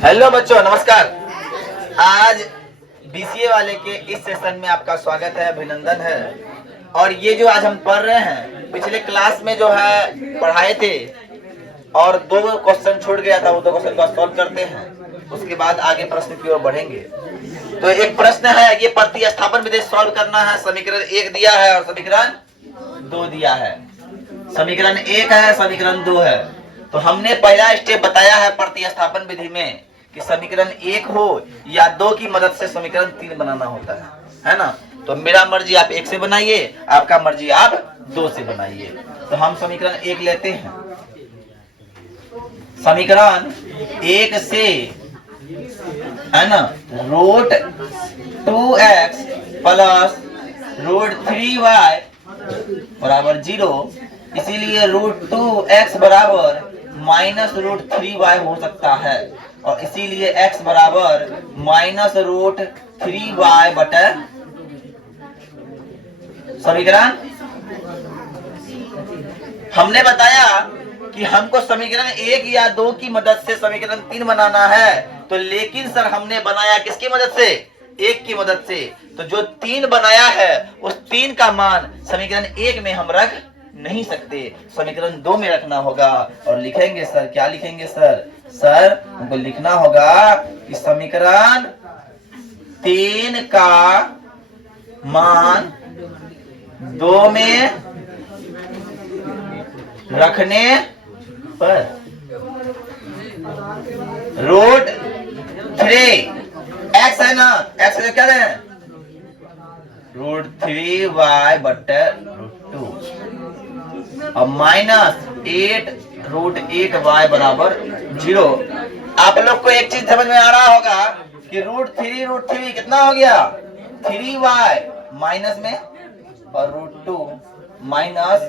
Hello बच्चों, नमस्कार। आज बीसीए वाले के इस सेशन में आपका स्वागत है, अभिनंदन है। और ये जो आज हम पढ़ रहे हैं, पिछले क्लास में जो है पढ़ाए थे और दो क्वेश्चन छूट गया था, वो दो क्वेश्चन को सॉल्व करते हैं, उसके बाद आगे प्रश्न की ओर बढ़ेंगे। तो एक प्रश्न है, ये प्रतिस्थापन विधि सॉल्व करना है। समीकरण 1 दिया है और समीकरण 2 दिया है। समीकरण 1 है, समीकरण 2 है। तो हमने पहला स्टेप बताया है प्रतिस्थापन विधि में कि समीकरण 1 हो या 2 की मदद से समीकरण 3 बनाना होता है ना। तो मेरा मर्जी आप 1 से बनाइए, आपका मर्जी आप 2 से बनाइए। तो हम समीकरण 1 लेते हैं। समीकरण 1 से है ना, root 2x plus root 3y बराबर 0, इसीलिए रूट 2x बराबर माइनस रूट 3y हो सकता है, और इसीलिए x बराबर माइनस रूट 3y बटा समीकरण। हमने बताया कि हमको समीकरण 1 या 2 की मदद से समीकरण 3 बनाना है। तो लेकिन सर हमने बनाया किसकी मदद से? 1 की मदद से। तो जो 3 बनाया है उस 3 का मान समीकरण 1 में हम रख नहीं सकते, समीकरण 2 में रखना होगा। और लिखेंगे सर, क्या लिखेंगे सर हमको लिखना होगा कि समीकरण 3 का मान 2 में रखने पर रूट 3 x है ना, x क्या है? रूट 3y बटे रूट 2 और माइनस 8 रूट 8y बराबर 0। आप लोग को एक चीज समझ में आ रहा होगा कि रूट 3 कितना हो गया? 3y माइनस में, और रूट 2 माइनस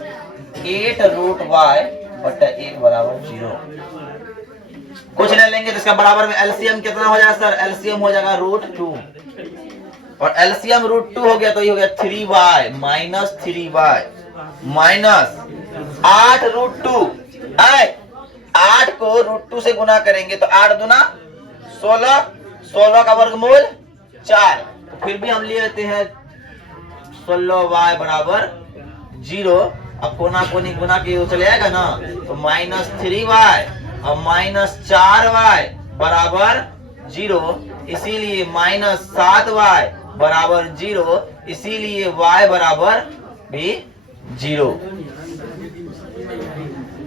8 रूट y बटा 1 बराबर 0। कुछ ले लेंगे तो इसका बराबर में एलसीएम कितना हो जाएगा सर? एलसीएम हो जाएगा रूट 2, और एलसीएम रूट 2 हो गया तो ये हो गया 3y minus 3y minus 8 root 2। 8 को रूट 2 से गुना करेंगे तो 8 दूना 16, 16 का वर्गमूल 4। तो फिर भी हम ले लेते हैं 16y बराबर 0। अब कोना कोनी गुना के चले आएगा ना, तो माइनस 3y और माइनस 4y बराबर 0, इसीलिए माइनस 7y बराबर 0, इसीलिए y बराबर भी 0।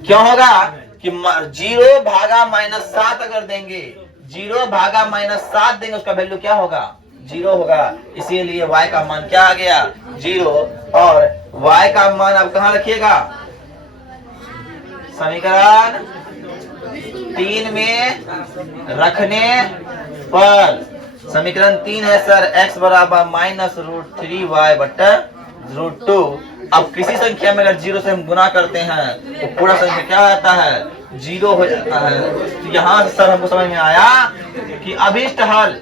क्यों होगा कि 0 भागा माइनस 7 अगर देंगे, 0 भागा माइनस 7 देंगे, उसका वैल्यू क्या होगा? 0 होगा। इसीलिए y का मान क्या आ गया? 0। और y का मान आप कहां रखिएगा? समीकरण 3 में रखने पर। समीकरण 3 है सर, x बराबर माइनस रूट 3y बटा रूट 2। अब किसी संख्या में अगर 0 से हम गुना करते हैं तो पूरा संख्या क्या आता है? 0 हो जाता है। तो यहाँ से सर हमको समझ में आया कि अभीष्ट हल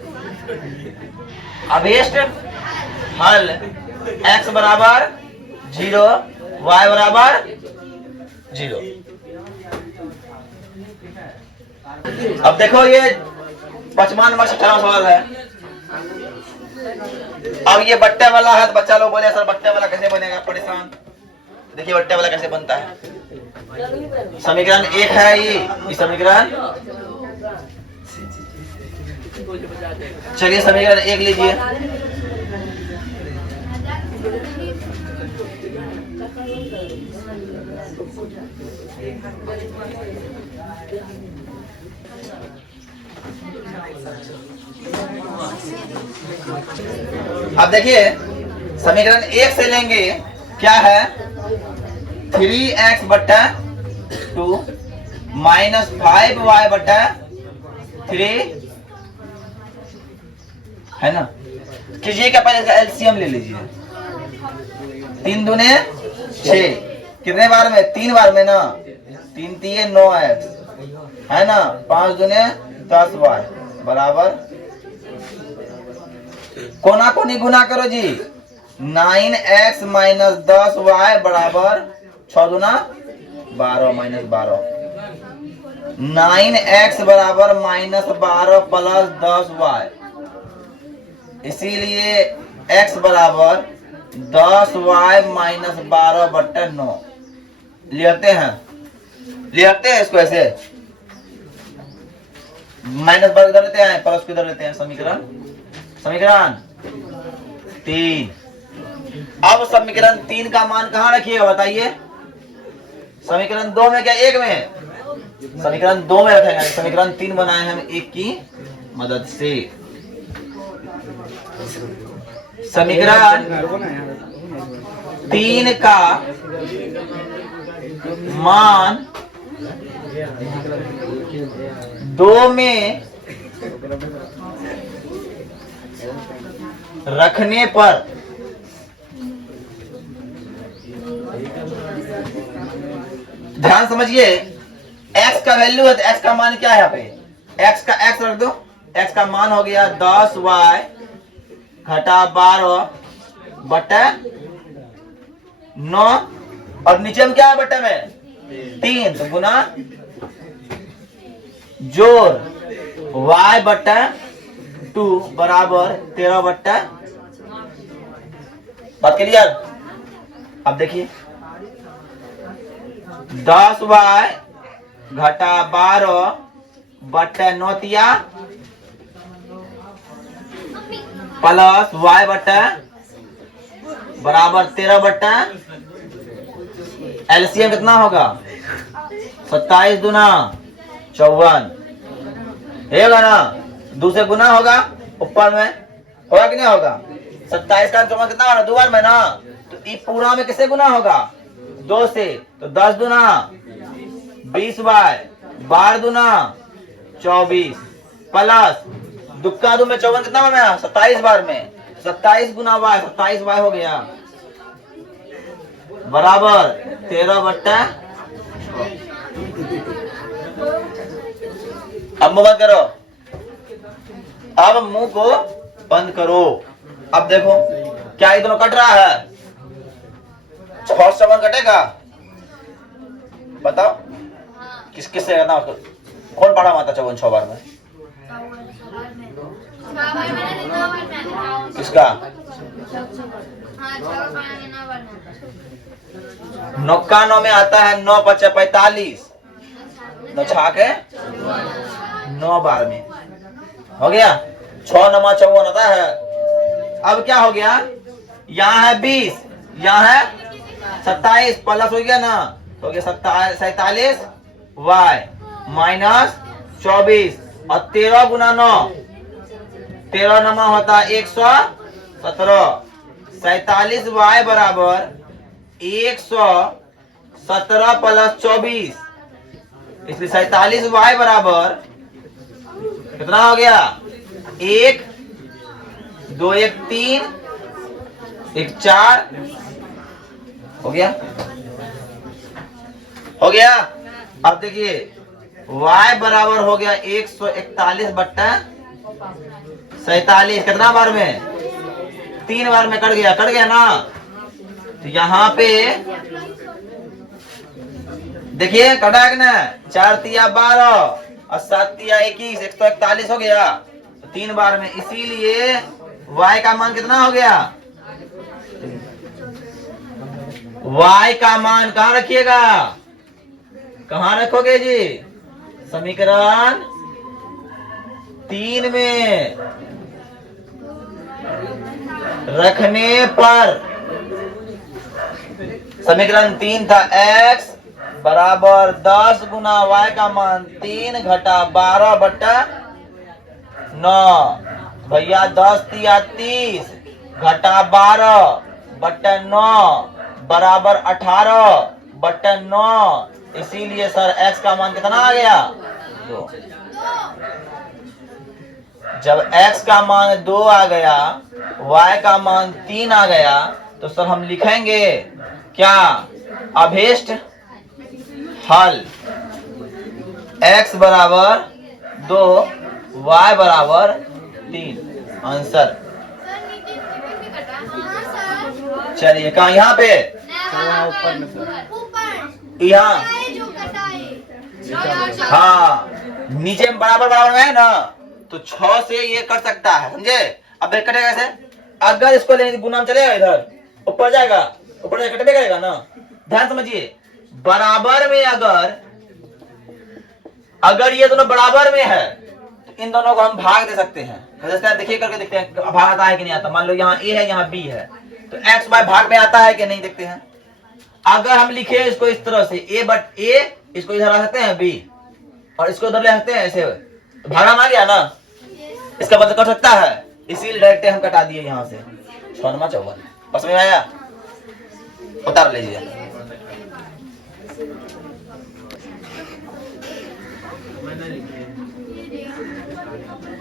x बराबर 0, y बराबर 0। अब देखो ये 5वां नंबर 18वां सवाल है। अब ये बट्टे वाला है तो बच्चा लोग बोले सर बट्टे वाला कैसे बनेगा? परेशान। देखिए बट्टे वाला कैसे बनता है। समीकरण 1 है ये समीकरण। चलिए समीकरण 1 लीजिए। अब देखिए समीकरण 1 से लेंगे, क्या है? 3x बटा 2 माइनस 5y बटा 3 है ना। कीजिए क्या, पहले इसका एलसीएम ले लीजिए। 3 दूने 6, कितने बार में? 3 बार में ना। 3 3 9x है ना। 5 दूने 10y बराबर, कोना कोनी गुना करो जी। 9x माइनस 10y बराबर 6 दूना 12 माइनस 12 9x बराबर -12 प्लस 10y, इसीलिए x बराबर 10y माइनस 12/9 लिखते हैं इसको ऐसे। माइनस पर इधर लेते हैं, प्लस को इधर लेते हैं। समीकरण 3। अब समीकरण 3 का मान कहाँ रखिएगा बताइए? समीकरण 2 में क्या 1 में? समीकरण 2 में रखेंगे। समीकरण 3 बनाए हम 1 की मदद से। समीकरण 3 का मान 2 में रखने पर ध्यान समझिए, x का वैल्यू है तो x का मान क्या है? यहाँ पे x का x रख दो। x का मान हो गया 10y घटा 12/9 और नीचे में क्या है बट्टे में 3, तो गुना जोड़ y/2 बराबर 13/। बात क्लियर? अब देखिए 10y घटा 12/9 प्लस y बराबर 13/। एलसीएम कितना होगा? 27 दूना 54 होगा ना? दूसरे गुना होगा ऊपर में, होगा कि नहीं होगा? 27 का 54 कितना होगा? 2 बार में ना, तो ये पूरा में किसे गुना होगा? 2 से, तो 10 दूना 20y 12 दूना 24 प्लस दुक्का दो में 54 कितना बार में? 27 बार में। 27 गुना y, 27y हो गया बराबर 13/। अब मुंह बंद करो, अब मुंह को बंद करो। अब देखो क्या ये दोनों कट रहा है? 6 से 1 कटेगा? बताओ किस किस से करना? कौन पढ़ा माता 54 6 बार में? किसका? नौका 9 में आता है 9 × 5 = 45, 9 छाक है 9 बार में हो गया। 6 × 9 = 54 आता है। अब क्या हो गया? यहाँ है 20, यहाँ है 27 प्लस हो गया ना, हो गया 47 y माइनस 24 और 13 गुना 9, 13 9 होता है 117। 47 y बराबर 117 प्लस 24, इसलिए 47 y बराबर कितना हो गया? 1 2 1 3 1 4 हो गया। अब देखिए y बराबर हो गया 141/47 कितना बार में? 3 बार में कट गया ना। तो यहाँ पे देखिए कटा है ना, 4 तिया 12 और 7 तिया 21, 141 हो गया 3 बार में। इसीलिए y का मान कितना हो गया? y का मान कहाँ रखिएगा? कहाँ रखोगे जी? समीकरण 3 में रखने पर। समीकरण 3 था x बराबर 10 गुना y का मान 3 घटा 12/9। भैया 10 तिया 30 घटा 12/9 बराबर 18/9। इसीलिए सर x का मान कितना आ गया? 2। जब x का मान 2 आ गया, y का मान 3 आ गया, तो सर हम लिखेंगे क्या? अभीष्ट हल x बराबर 2 y बराबर 3। आंसर चलिए कहा? यहाँ पे यहाँ हाँ, नीचे में बराबर बराबर में है ना, तो 6 से ये कट सकता है, समझे। अब कटेगा कैसे, अगर इसको लेंगे गुना में चलेगा, इधर ऊपर जाएगा, ऊपर जाएगा कटे करेगा ना। ध्यान समझिए, बराबर में अगर ये दोनों बराबर में है तो इन दोनों को हम भाग दे सकते हैं। देखिए करके देखते हैं भाग आता है कि नहीं आता। मान लो यहाँ ए है, यहाँ बी है, तो एक्स बाय भाग में आता है कि नहीं, देखते हैं। अगर हम लिखे इसको इस तरह से ए बट ए, इसको इधर ला सकते हैं बी, और इसको उधर ले सकते हैं ऐसे, तो भागा आ गया ना, इसका मतलब कर सकता है, इसीलिए डायरेक्ट हम कटा दिए यहाँ से। 6×54 बस में आया, उतार लीजिए।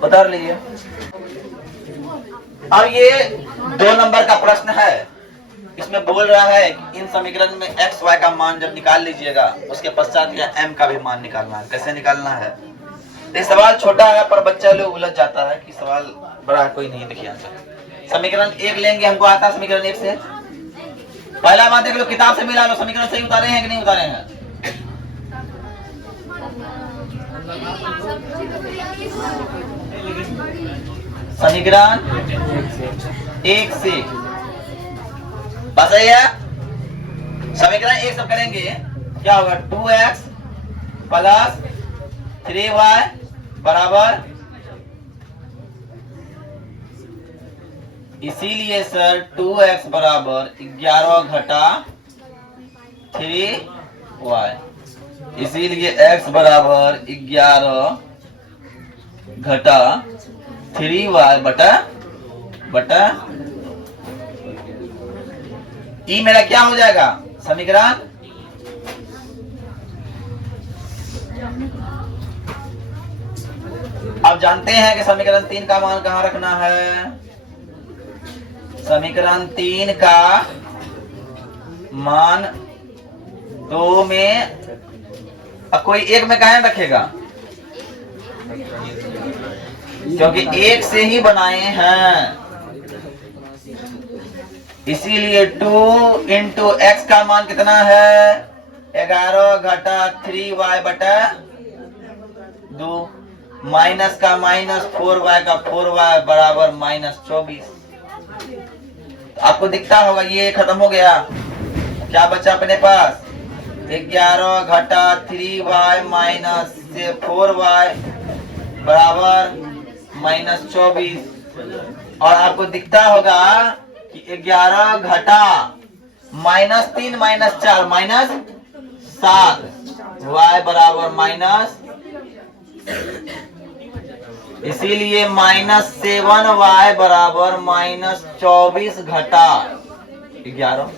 उतार लीजिए। अब ये 2 नंबर का प्रश्न है, इसमें बोल रहा है कि इन समीकरण में एक्स वाई का मान जब निकाल लीजिएगा, उसके पश्चात या एम का भी मान निकालना है। कैसे निकालना है, ये सवाल छोटा है पर बच्चा लोग उलझ जाता है कि सवाल बड़ा कोई नहीं। देखिए आंसर समीकरण 1 लेंगे, हमको आता है समीकरण 1 से। पहला बात देख लो, किताब से मिला लो, समीकरण सही उतारे हैं कि नहीं उतारे हैं। समीकरण 1 से बस है। समीकरण 1 सब करेंगे, क्या होगा, 2x प्लस 3y बराबर, इसीलिए सर 2x बराबर 11 घटा 3y, इसीलिए x बराबर 11 घटा 3y बटा ई मेरा क्या हो जाएगा, समीकरण अब जानते हैं कि समीकरण 3 का मान कहां रखना है। समीकरण 3 का मान 2 में, कोई एक में कहां रखेगा, क्योंकि 1 से ही बनाए हैं, इसीलिए 2 इंटू एक्स का मान कितना है, 11 घटा 3y बटा 2, माइनस का माइनस, 4y का 4y बराबर -24। आपको दिखता होगा ये खत्म हो गया, क्या बचा अपने पास, 11 घटा 3y माइनस से 4y बराबर -24। और आपको दिखता होगा कि 11 घटा -3 -4 -7 y बराबर माइनस, इसीलिए -7y बराबर -24 घटा 11,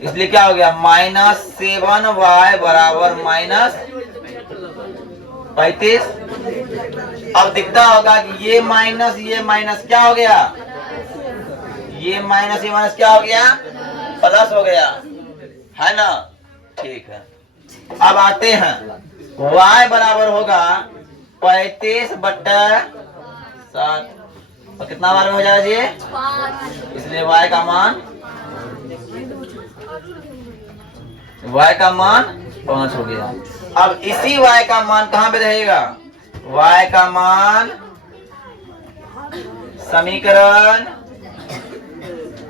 इसलिए क्या हो गया, -7y बराबर -35। अब दिखता होगा कि ये माइनस क्या हो गया, ये माइनस क्या हो गया, प्लस हो गया, है ना। ठीक है, अब आते हैं, y बराबर होगा 35 बटा 7, और कितना बार में हो जाएगा जी, 5, इसलिए y का मान 5 हो गया। अब इसी y का मान कहां पे रहेगा, y का मान समीकरण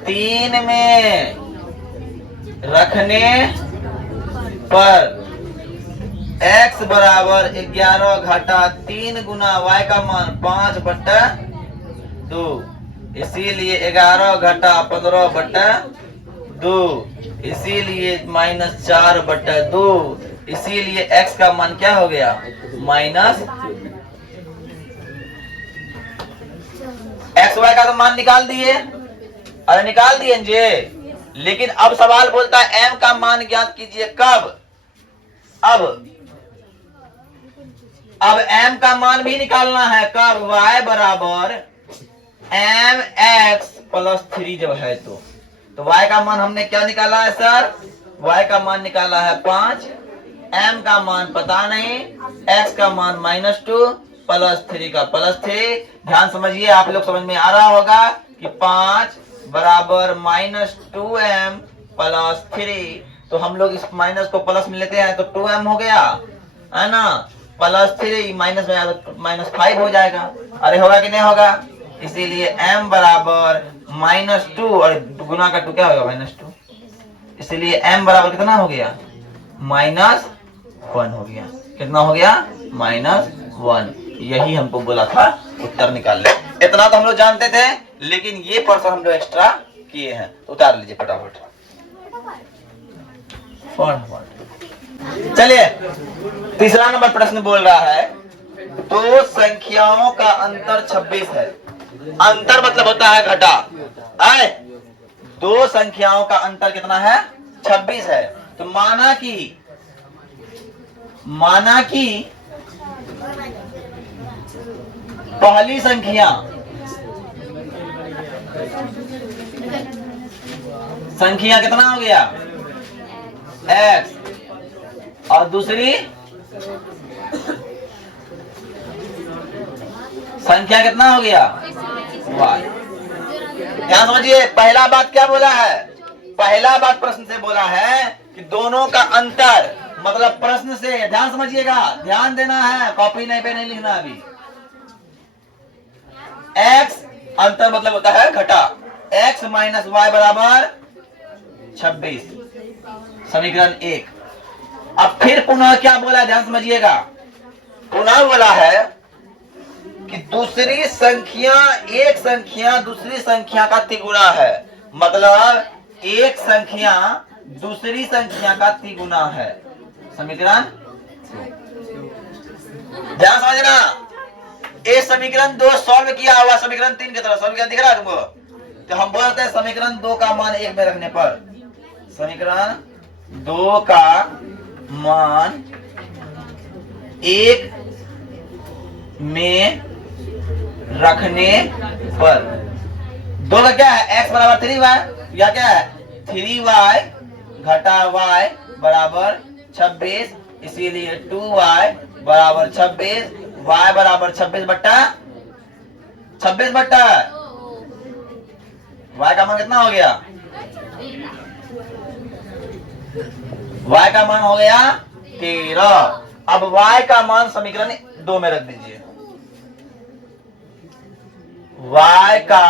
3 में रखने पर x बराबर 11 घटा 3 गुना y का मान 5 बटा 2, इसीलिए 11 घटा 15 बटा 2, इसीलिए -4 बटा 2, इसीलिए x का मान क्या हो गया, एक्स वाई का तो मान निकाल दिए, अरे निकाल दिए जी, लेकिन अब सवाल बोलता है m का मान ज्ञात कीजिए, कब, अब m का मान भी निकालना है, कब, y बराबर mx प्लस 3 जब है तो y का मान हमने क्या निकाला है सर, y का मान निकाला है 5, m का मान पता नहीं, x का मान -2 प्लस 3 का +3। ध्यान समझिए, आप लोग समझ में आ रहा होगा कि 5 बराबर -2m प्लस 3, तो हम लोग इस माइनस को प्लस में लेते हैं तो 2m हो गया, है ना, +3 -5 हो जाएगा। अरे होगा कि नहीं होगा? इसीलिए m बराबर -2 और गुना का 2 क्या होगा? -2। इसीलिए m बराबर कितना हो गया? -1 हो गया। कितना हो गया? -1। यही हमको बोला था उत्तर निकालने। इतना तो हम लोग जानते थे, लेकिन ये प्रश्न हम लोग एक्स्ट्रा किए हैं। उतार लीजिए फटाफट। चलिए, तीसरा नंबर प्रश्न बोल रहा है, दो संख्याओं का अंतर 26 है। अंतर मतलब होता है घटा। आए, दो संख्याओं का अंतर कितना है? 26 है। तो माना कि पहली संख्या कितना हो गया? x, और दूसरी संख्या कितना हो गया? y। ध्यान समझिए, पहला बात क्या बोला है? पहला बात प्रश्न से बोला है कि दोनों का अंतर, मतलब प्रश्न से, ध्यान समझिएगा, ध्यान देना है, कॉपी नहीं पे नहीं लिखना अभी। x अंतर मतलब होता है घटा। x - y बराबर 26, समीकरण 1। अब फिर पुनः क्या बोला? ध्यान समझिएगा, पुनः बोला है कि दूसरी संख्या, एक संख्या दूसरी संख्या का तिगुना है। मतलब एक संख्या दूसरी संख्या का तिगुना है। समीकरण, ध्यान समझना, ये समीकरण 2 सॉल्व किया हुआ समीकरण 3 की तरह सॉल्व किया, दिख रहा है तुमको? तो हम बोलते हैं समीकरण 2 का मान 1 में रखने पर, समीकरण 2 का मान 1 में रखने पर 2 का क्या है? x बराबर 3y, या क्या है? 3y घटा y बराबर 26। इसीलिए 2y बराबर 26, y बराबर 26 बट्टा y का मान कितना हो गया? y का मान हो गया 13। अब y का मान समीकरण 2 में रख दीजिए। y का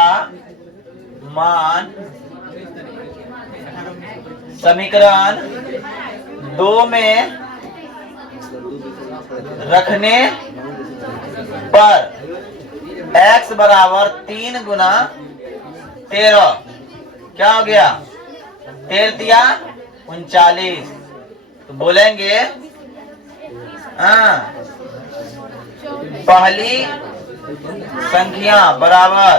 मान समीकरण 2 में रखने पर x बराबर 3 गुना 13, क्या हो गया? 13 दिया 39। तो बोलेंगे पहली संख्या बराबर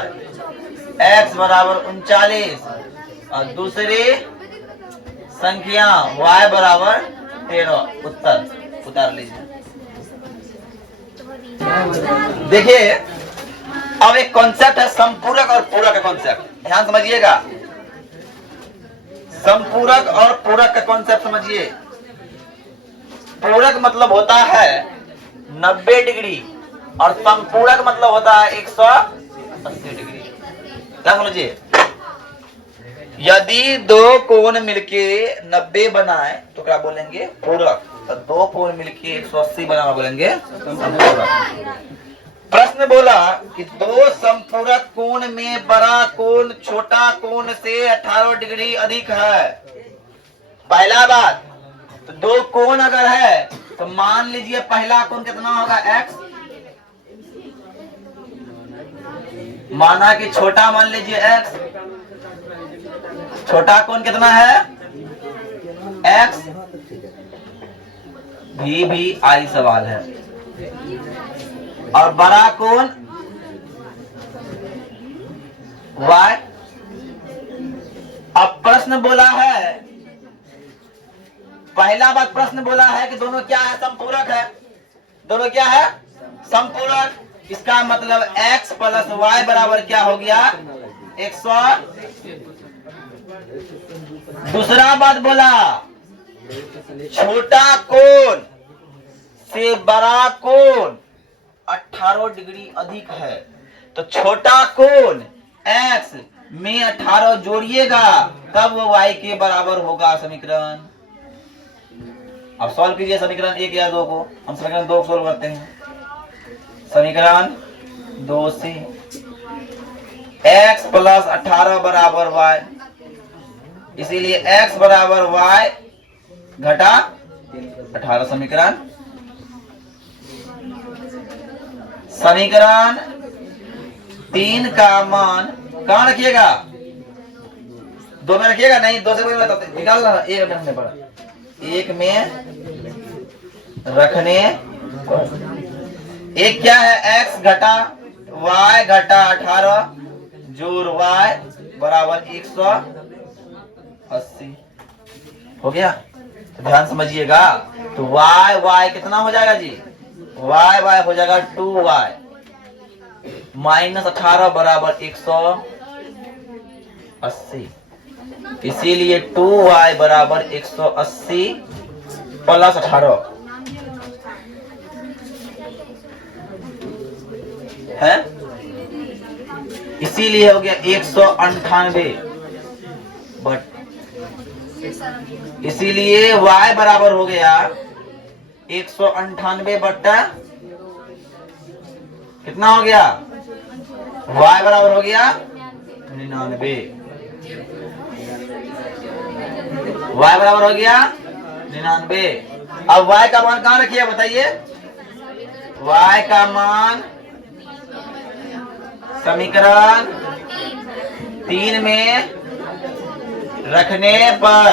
x बराबर 39 और दूसरी संख्या y बराबर 13। उत्तर उतार लीजिए। देखिए, अब एक कॉन्सेप्ट है संपूरक और पूरक का कॉन्सेप्ट, ध्यान समझिएगा। संपूरक और पूरक का कॉन्सेप्ट समझिए। पूरक मतलब होता है 90 डिग्री और संपूरक मतलब होता है 180 डिग्री। क्या समझिए, यदि दो कोण मिलके 90 बनाए तो क्या बोलेंगे? पूरक। तो दो कोण मिलके 180 बनाना बोलेंगे संपूरक। प्रश्न बोला कि दो संपूरक कोण में बड़ा कोण छोटा कोण से 18 डिग्री अधिक है। पहला बात, तो दो कोण अगर है तो मान लीजिए पहला कोण कितना होगा? x। माना कि छोटा मान लीजिए x, छोटा कोण कितना है? x। भी आई सवाल है। और बड़ा कोण y। अब प्रश्न बोला है, पहला बात प्रश्न बोला है कि दोनों क्या है? संपूरक है। दोनों क्या है? संपूरक। इसका मतलब x प्लस y बराबर क्या हो गया? 100। दूसरा बात बोला, छोटा कोण से बड़ा कोण 18 डिग्री अधिक है। तो छोटा कोण x में 18 जोड़िएगा तब वो y के बराबर होगा। समीकरण अब सॉल्व कीजिए समीकरण 1 या 2 को। हम समीकरण 2 को सॉल्व करते हैं। समीकरण 2 से x प्लस 18 बराबर y, इसीलिए x बराबर y घटा 18। समीकरण 3 का मान कहाँ रखिएगा? 2 में रखिएगा? नहीं, 2 से निकालना, 1 में रखने पड़ा। 1 में रखने पर एक क्या है? x घटा y घटा 18 जोड़ y बराबर 180 हो गया। तो ध्यान समझिएगा। तो y कितना हो जाएगा जी? y हो जाएगा 2y माइनस 18 बराबर 180, इसीलिए 2y बराबर 180 प्लस 18 है, इसीलिए हो गया 198 बट, इसीलिए y बराबर हो गया 198 बट्टा कितना हो गया? y बराबर हो गया 99। y बराबर हो गया 99। अब y का मान कहाँ रखिए बताइए? y का मान समीकरण 3 में रखने पर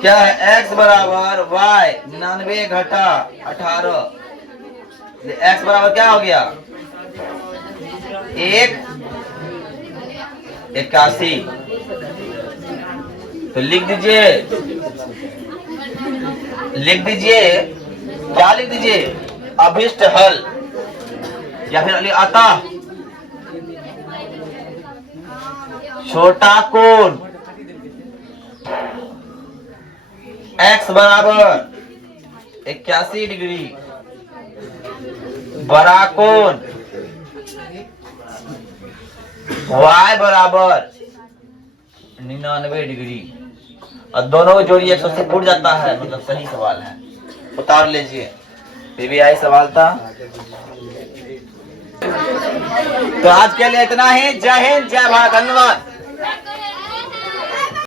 क्या है? x बराबर y 99 घटा 18, x बराबर क्या हो गया? 181। तो लिख दीजिए क्या लिख दीजिए? अभिष्ट हल या फिर अतः छोटा कोण x बराबर 81 डिग्री, बड़ा कोण y बराबर 99 डिग्री, और दोनों को जोड़िए 180 फुट जाता है, मतलब सही सवाल है। उतार लीजिए। पीबीआई सवाल था। तो आज के लिए इतना ही। जय हिंद, जय भारत, धन्यवाद।